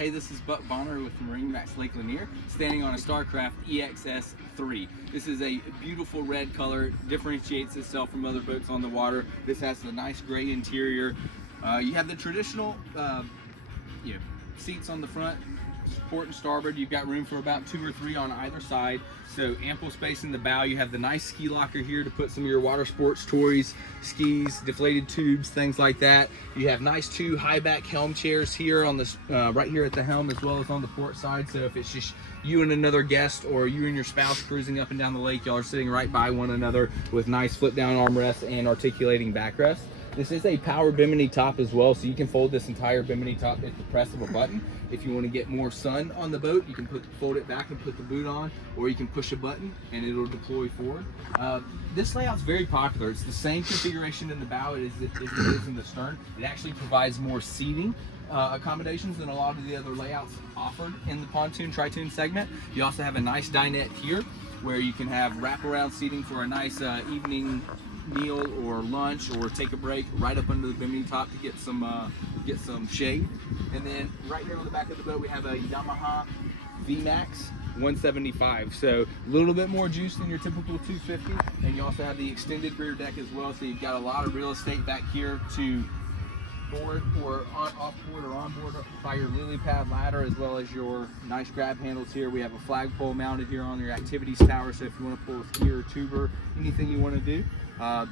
Hey, this is Buck Bonner with MarineMax Lake Lanier, standing on a Starcraft EXS-3. This is a beautiful red color, differentiates itself from other boats on the water. This has a nice gray interior. You have the traditional seats on the front, port and starboard. You've got room for about 2 or 3 on either side, so ample space in the bow. You have the nice ski locker here to put some of your water sports toys, skis, deflated tubes, things like that. You have nice 2 high back helm chairs here on this right here at the helm, as well as on the port side. So if it's just you and another guest, or you and your spouse cruising up and down the lake, y'all are sitting right by one another with nice flip down armrests and articulating backrests. This is a power bimini top as well, so you can fold this entire bimini top at the press of a button. If you want to get more sun on the boat, you can fold it back and put the boot on, or you can push a button and it'll deploy forward. This layout's very popular. It's the same configuration in the bow as it is in the stern. It actually provides more seating accommodations than a lot of the other layouts offered in the pontoon tritoon segment. You also have a nice dinette here where you can have wraparound seating for a nice evening meal or lunch, or take a break right up under the bimini top to get some shade. And then right here on the back of the boat we have a Yamaha VMAX 175, so a little bit more juice than your typical 250. And you also have the extended rear deck as well, so you've got a lot of real estate back here to board or off board or on board by your lily pad ladder, as well as your nice grab handles here. We have a flagpole mounted here on your activities tower, so if you want to pull a skier or tuber, anything you want to do,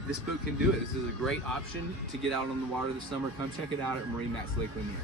this boat can do it. This is a great option to get out on the water this summer. Come check it out at MarineMax Lake Lanier.